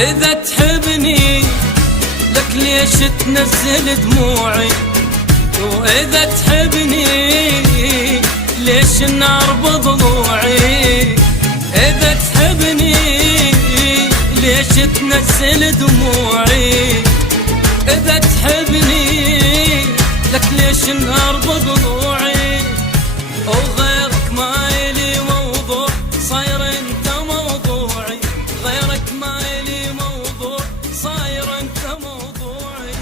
إذا تحبني لك ليش تنزل دموعي؟ وإذا تحبني ليش النار بضلوعي؟ إذا تحبني ليش تنزل دموعي؟ إذا تحبني لك ليش النار بضلوعي؟ وغيرك ما إلي موضوع، صاير انت موضوعي. غيرك ما إلي موضوع، صاير انت موضوعي.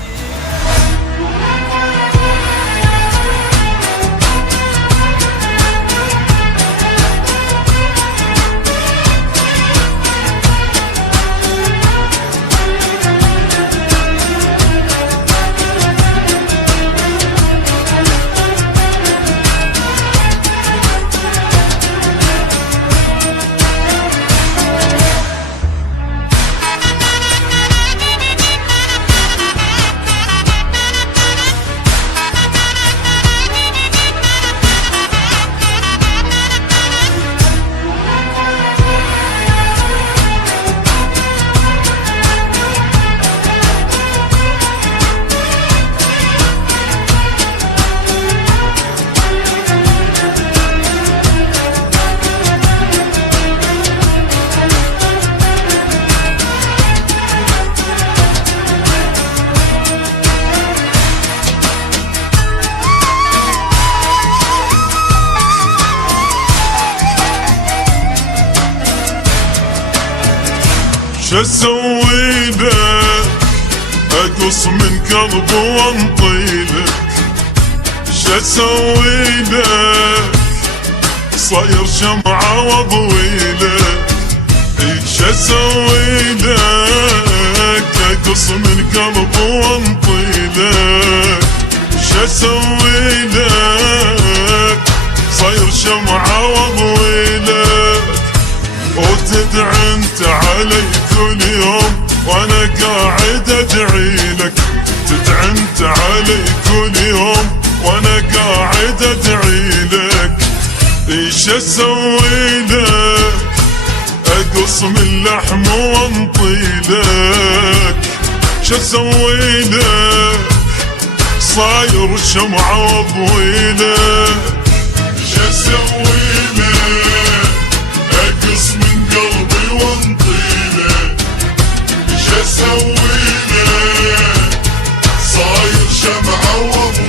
شسوي لك اقص من قلب وانطيلك؟ شسوي لك صاير شمعة واضويلك؟ شسوي لك اقص من قلب وانطيلك؟ شسوي لك صاير شمعة واضويلك؟ وتدعي انت علي كل يوم وانا قاعد ادعيلك؟ تدعي انت علي كل يوم وانا قاعد ادعيلك؟ ايش اسوي لك اقص من لحم وانطيلك؟ ايش اسوي لك صاير شمعة واضويلك؟ ايش اسوي لك اقص من قلبي وانطيلك؟ ايش اسوي لك صاير شمعة واضويلك؟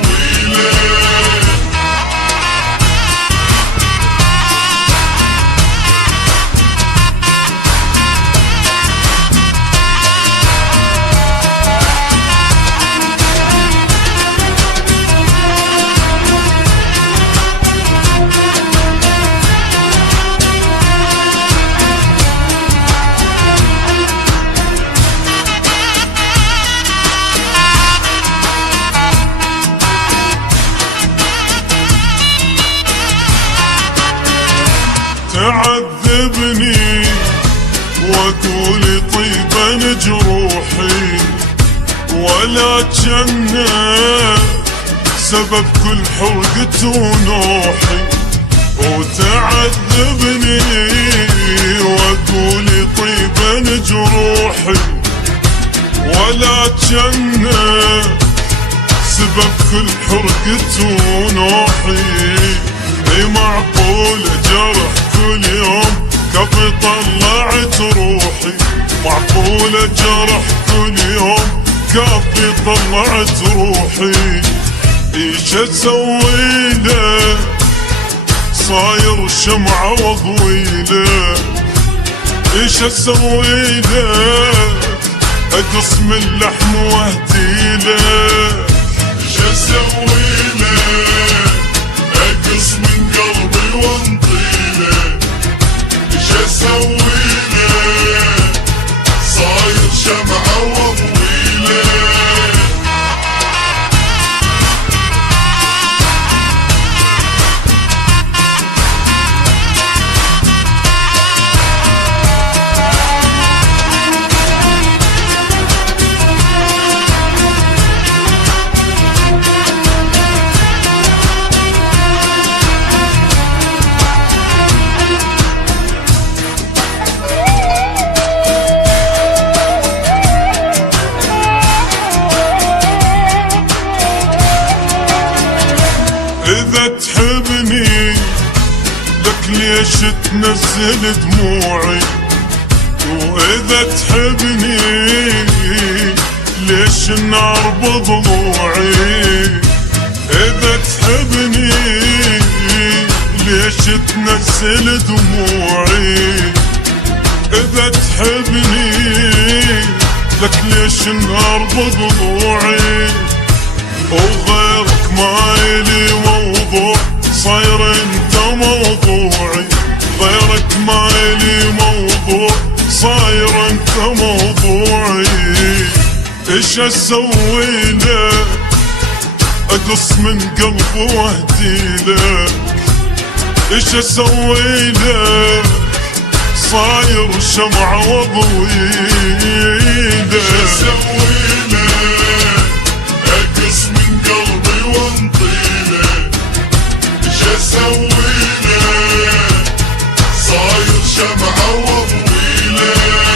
تعذبني واقول طيبا جروحي، ولا جنة سبب كل حرقة ونوحي. وتعذبني واقول طيبا جروحي، ولا جنة سبب كل حرقة ونوحي. اي معقول جرح كل يوم كفي طلعت روحي؟ معقول جرح كل يوم كفي طلعت روحي؟ ايش اسوي لك صاير شمعة واضويلك؟ ايش اسوي لك اقص من لحم واهديلك؟ ايش اسوي لك اقص من قلبي وانطيلك؟ ايش اسوي لك صاير شمعة واضويلك؟ ليش تنزل دموعي؟ واذا تحبني ليش النار بضلوعي؟ اذا تحبني ليش تنزل دموعي؟ اذا تحبني لك ليش النار بضلوعي؟ وغيرك ما إلي موضوع، صاير انت موضوعي. غيرك ما إلي موضوع، صاير انت موضوعي. ايش اسوي لك؟ اقص من قلبي واهدي لك. ايش اسوي لك؟ صاير شمعة واضوي لك. ايش اسوي لك؟ اقص من قلبي وانطيلك. ايش اسوي لك؟ صاير شمعة واضوي لك.